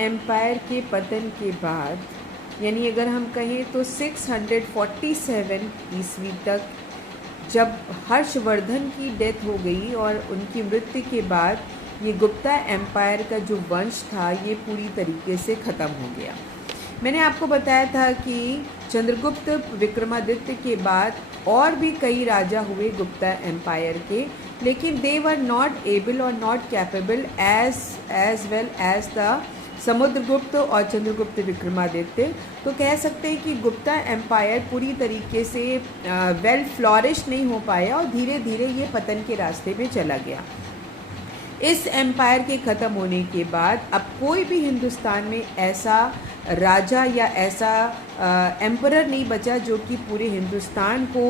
Empire के पतन के बाद, यानी अगर हम कहें तो 647 ईस्वी तक, जब हर्षवर्धन की डेथ हो गई और उनकी मृत्यु के बाद ये गुप्ता एम्पायर का जो वंश था ये पूरी तरीके से ख़त्म हो गया। मैंने आपको बताया था कि चंद्रगुप्त विक्रमादित्य के बाद और भी कई राजा हुए गुप्ता एम्पायर के, लेकिन दे वर नॉट एबल और not capable as well as the Samudragupta और चंद्रगुप्त विक्रमादित्य। तो कह सकते हैं कि गुप्ता एम्पायर पूरी तरीके से वेल फ्लॉरिश नहीं हो पाया और धीरे धीरे ये पतन के रास्ते में चला गया। इस एम्पायर के ख़त्म होने के बाद अब कोई भी हिंदुस्तान में ऐसा राजा या ऐसा एम्परर नहीं बचा जो कि पूरे हिंदुस्तान को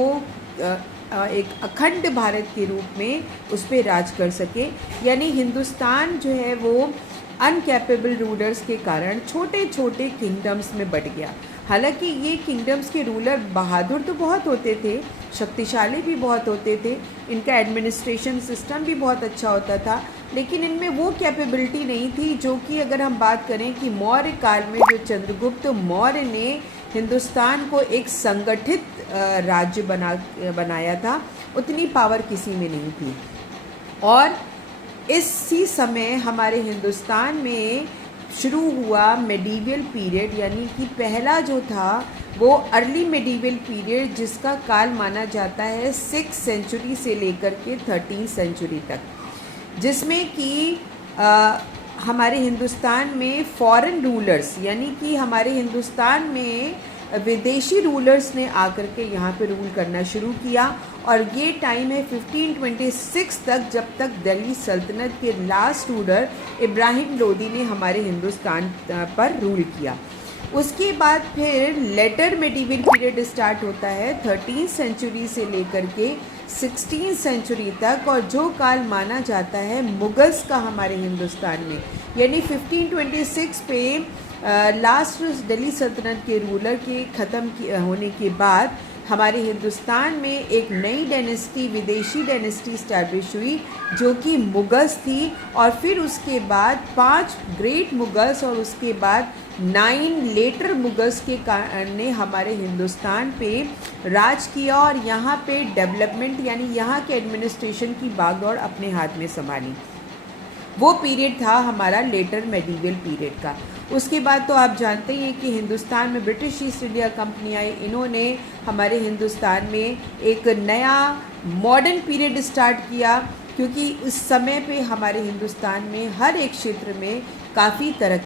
एक अखंड भारत के रूप में उस पर राज कर सके। यानी हिंदुस्तान जो है वो अनकैपेबल रूलर्स के कारण छोटे छोटे किंगडम्स में बट गया। हालांकि ये किंगडम्स के रूलर बहादुर तो बहुत होते थे, शक्तिशाली भी बहुत होते थे, इनका एडमिनिस्ट्रेशन सिस्टम भी बहुत अच्छा होता था, लेकिन इनमें वो कैपेबिलिटी नहीं थी जो कि अगर हम बात करें कि मौर्य काल में जो चंद्रगुप्त मौर्य ने हिंदुस्तान को एक संगठित राज्य बनाया था, उतनी पावर किसी में नहीं थी। और इसी समय हमारे हिंदुस्तान में शुरू हुआ मेडिवल पीरियड, यानी कि पहला जो था वो अर्ली मेडिवल पीरियड, जिसका काल माना जाता है 6th सेंचुरी से लेकर के 13th सेंचुरी तक, जिसमें कि हमारे हिंदुस्तान में फॉरेन रूलर्स, यानी कि हमारे हिंदुस्तान में विदेशी रूलर्स ने आकर के यहाँ पे रूल करना शुरू किया। और ये टाइम है 1526 तक, जब तक दिल्ली सल्तनत के लास्ट रूलर इब्राहिम लोदी ने हमारे हिंदुस्तान पर रूल किया। उसके बाद फिर लेटर मेडिवल पीरियड स्टार्ट होता है 13th सेंचुरी से लेकर के 16th सेंचुरी तक, और जो काल माना जाता है मुगल्स का हमारे हिंदुस्तान में। यानी 1526 पे लास्ट दिल्ली सल्तनत के रूलर के ख़त्म होने के बाद हमारे हिंदुस्तान में एक नई डायनेस्टी, विदेशी डायनेस्टी इस्टेब्लिश हुई जो कि मुगल्स थी। और फिर उसके बाद 5 ग्रेट मुगल्स और उसके बाद 9 लेटर मुगल्स के कारण ने हमारे हिंदुस्तान पे राज किया और यहाँ पे डेवलपमेंट, यानी यहाँ के एडमिनिस्ट्रेशन की बागडोर अपने हाथ में संभाली। वो पीरियड था हमारा लेटर मेडिवल पीरियड का। उसके बाद तो आप जानते ही हैं कि हिंदुस्तान में ब्रिटिश ईस्ट इंडिया कंपनी आई, इन्होंने हमारे हिंदुस्तान में एक नया मॉडर्न पीरियड स्टार्ट किया, क्योंकि उस समय पे हमारे हिंदुस्तान में हर एक क्षेत्र में काफ़ी तरक्की